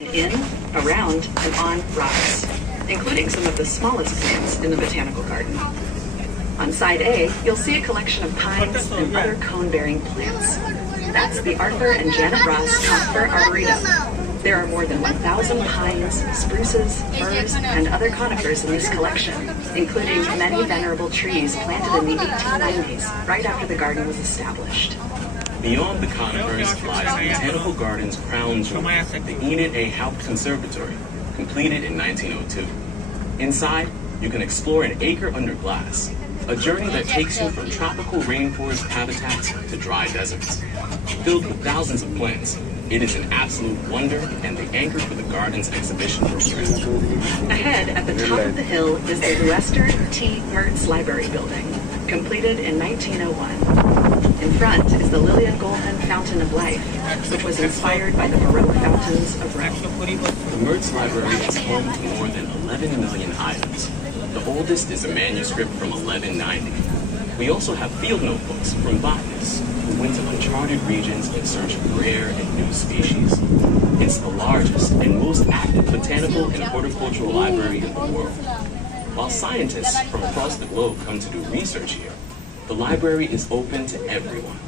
in, around, and on rocks, including some of the smallest plants in the Botanical Garden. On side A, you'll see a collection of pines and other cone-bearing plants. That's the Arthur and Janet Ross Conifer Arboretum. There are more than 1,000 pines, spruces, firs, and other conifers in this collection, including many venerable trees planted in the 1890s, right after the garden was established. Beyond the conifers lies the Botanical Garden's crown jewel, the Enid A. Haupt Conservatory, completed in 1902. Inside, you can explore an acre under glass, a journey that takes you from tropical rainforest habitats to dry deserts. Filled with thousands of plants, it is an absolute wonder and the anchor for the garden's exhibition program. Ahead, at the top of the hill, is the Lester T. Mertz Library Building, completed in 1901. In front is the Lillian Goldman Fountain of Life, which was inspired by the Baroque fountains of Rome. The Mertz Library is home to more than 11 million items. The oldest is a manuscript from 1190. We also have field notebooks from botanists who went to uncharted regions in search of rare and new species. It's the largest and most active botanical and horticultural library in the world. While scientists from across the globe come to do research here, the library is open to everyone.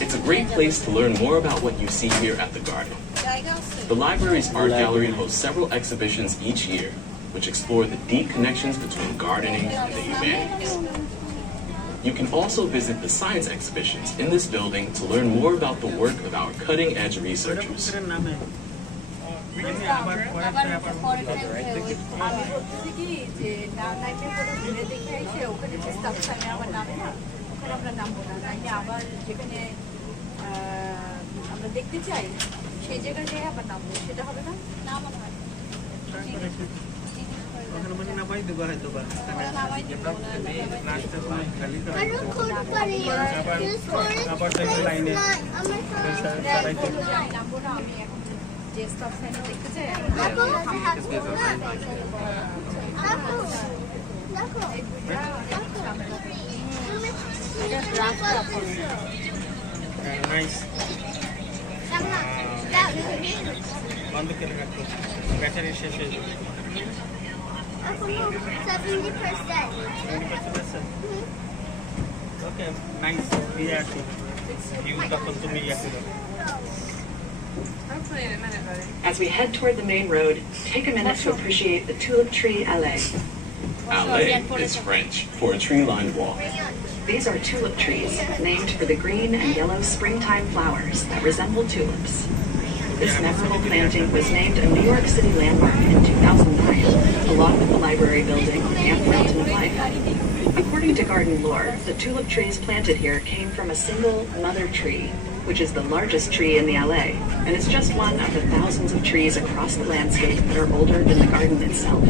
It's a great place to learn more about what you see here at the garden. The library's art gallery hosts several exhibitions each year, which explore the deep connections between gardening and the humanities. You can also visit the science exhibitions in this building to learn more about the work of our cutting-edge researchers. Nice. बंद कर रखो battery शेष है 70%. Okay, nice. Yeah, you talk to me yesterday. As we head toward the main road, take a minute to appreciate the tulip tree allée. Allée is French for a tree-lined walk. These are tulip trees, named for the green and yellow springtime flowers that resemble tulips. This memorable planting was named a New York City landmark in 2009, along with the library building and Fountain of Life. According to garden lore, the tulip trees planted here came from a single mother tree, which is the largest tree in the allée, and is just one of the thousands of trees across the landscape that are older than the garden itself.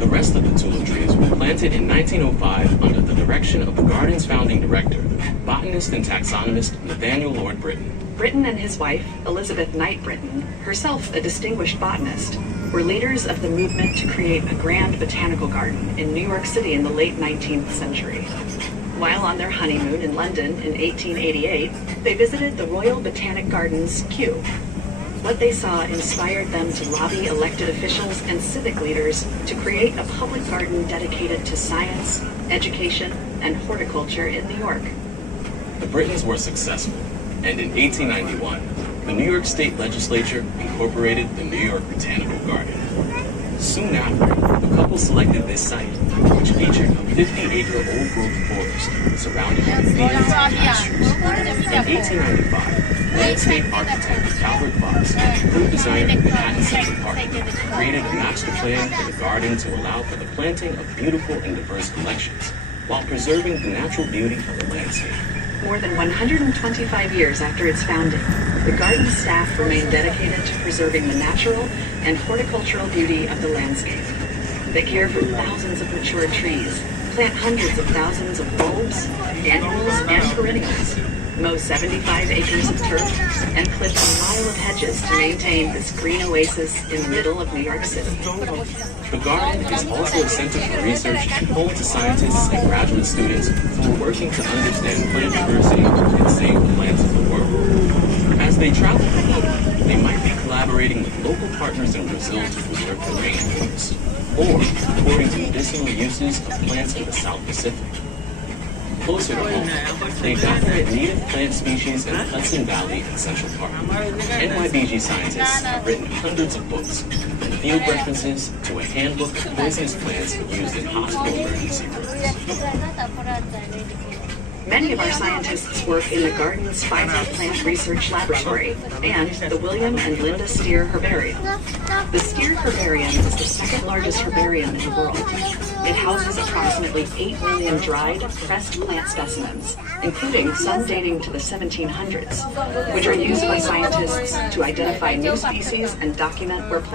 The rest of the tulip trees were planted in 1905 under the direction of the garden's founding director, botanist and taxonomist Nathaniel Lord Britton. Britton and his wife, Elizabeth Knight Britton, herself a distinguished botanist, were leaders of the movement to create a grand botanical garden in New York City in the late 19th century. While on their honeymoon in London in 1888, they visited the Royal Botanic Gardens, Kew. What they saw inspired them to lobby elected officials and civic leaders to create a public garden dedicated to science, education, and horticulture in New York. The Brittons were successful, and in 1891, the New York State Legislature incorporated the New York Botanical Garden. Soon after, the couple selected this site, which featured a 50-acre old-growth forest surrounded by fields and pastures. In 1895, landscape architect Calvert Fox, co-designer of Manhattan Central Park, created a master plan for the garden to allow for the planting of beautiful and diverse collections, while preserving the natural beauty of the landscape. More than 125 years after its founding, the garden staff remain dedicated to preserving the natural and horticultural beauty of the landscape. They care for thousands of mature trees, plant hundreds of thousands of bulbs, annuals, and perennials, mow 75 acres of turf, and clip a mile of hedges to maintain this green oasis in the middle of New York City. The garden is also a center for research and home to scientists and graduate students who are working to understand plant diversity and save the plants of the world. As they travel the globe, they might be collaborating with local partners in Brazil to preserve the rainforest, or exploring the medicinal uses of plants in the South Pacific. Closer to home, they document native plant species in the Hudson Valley and Central Park. NYBG scientists have written hundreds of books, from field references to a handbook of poisonous plants used in hospital emergency rooms. Many of our scientists work in the Garden's Phyto Plant Research Laboratory and the William and Linda Steer Herbarium. The Steer Herbarium is the second largest herbarium in the world. It houses approximately 8 million dried, pressed plant specimens, including some dating to the 1700s, which are used by scientists to identify new species and document where plants